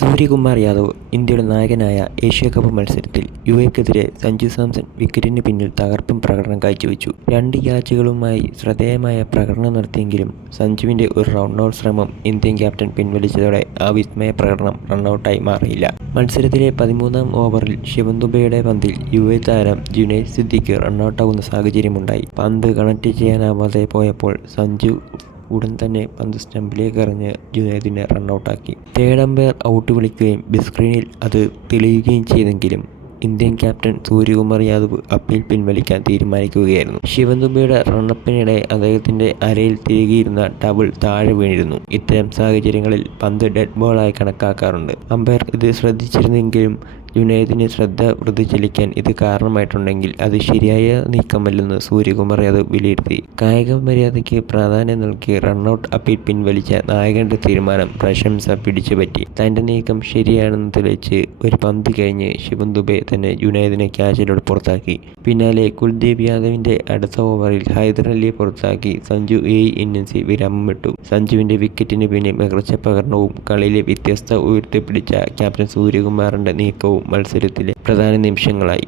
സൂര്യകുമാർ യാദവ് ഇന്ത്യയുടെ നായകനായ ഏഷ്യാകപ്പ് മത്സരത്തിൽ യുഎഇക്കെതിരെ സഞ്ജു സാംസൺ വിക്കറ്റിന് പിന്നിൽ തകർപ്പൻ പ്രകടനം കാഴ്ചവെച്ചു. 2 ക്യാച്ചുകളുമായി ശ്രദ്ധേയമായ പ്രകടനം നടത്തിയെങ്കിലും സഞ്ജുവിൻ്റെ ഒരു റണ്ണൌട്ട് ശ്രമം ഇന്ത്യൻ ക്യാപ്റ്റൻ പിൻവലിച്ചതോടെ ആ വിസ്മയ പ്രകടനം റണ്ണൌട്ടായി മാറിയില്ല. മത്സരത്തിലെ 13ാം ഓവറിൽ ശിവം ദുബെയുടെ പന്തിൽ യുഎഇ താരം ജുനൈദ് സിദ്ദിഖ് റണ്ണൌട്ടാകുന്ന സാഹചര്യമുണ്ടായി. പന്ത് കണക്ട് ചെയ്യാനാവാതെ പോയപ്പോൾ സഞ്ജു ഉടൻ തന്നെ പന്ത് സ്റ്റമ്പിലേക്ക് എറിഞ്ഞ് ജുനൈദിനെ റണ്ണൌട്ടാക്കി. തേർഡ് അമ്പയർ ഔട്ട് വിളിക്കുകയും ബിഗ് സ്ക്രീനിൽ അത് തെളിയുകയും ചെയ്തെങ്കിലും Indian captain Suryakumar Yadav appeal പിൻവലിക്കാൻ തീരുമാനിക്കുകയായിരുന്നു. ശിവം ദുബെയുടെ റണ്ണപ്പിനിടെ അദ്ദേഹത്തിൻ്റെ അരയിൽ തിരികെയിരുന്ന ടവൽ താഴെ വീണിരുന്നു. ഇത്തരം സാഹചര്യങ്ങളിൽ പന്ത് ഡെഡ് ബോളായി കണക്കാക്കാറുണ്ട്. അമ്പയർ ഇത് ശ്രദ്ധിച്ചിരുന്നെങ്കിലും ജുനൈദിന് ശ്രദ്ധ വ്യതിചലിക്കാൻ ഇത് കാരണമായിട്ടുണ്ടെങ്കിൽ അത് ശരിയായ നീക്കമല്ലെന്ന് സൂര്യകുമാർ യാദവ് വിലയിരുത്തി. കായിക മര്യാദയ്ക്ക് പ്രാധാന്യം നൽകി റണ്ണൌട്ട് അപ്പീൽ പിൻവലിച്ച നായകന്റെ തീരുമാനം പ്രശംസ പിടിച്ചുപറ്റി. തൻ്റെ നീക്കം ശരിയാണെന്ന് തെളിയിച്ച് ഒരു പന്ത് കഴിഞ്ഞ് ശിവം ദുബെ തന്നെ ജുനൈദിനെ ക്യാച്ചിലൂടെ പുറത്താക്കി. പിന്നാലെ കുൽദീപ് യാദവിൻ്റെ അടുത്ത ഓവറിൽ ഹൈദർ അലിയെ പുറത്താക്കി സഞ്ജു ഇന്നിംഗ്സിൽ വിരാമമിട്ടു. സഞ്ജുവിൻ്റെ വിക്കറ്റിന് പിന്നിൽ മികച്ച പ്രകടനവും കളിയിലെ വ്യത്യസ്തത ഉയർത്തിപ്പിടിച്ച ക്യാപ്റ്റൻ സൂര്യകുമാറിൻ്റെ നീക്കവും മത്സരത്തിലെ പ്രധാന നിമിഷങ്ങളായി.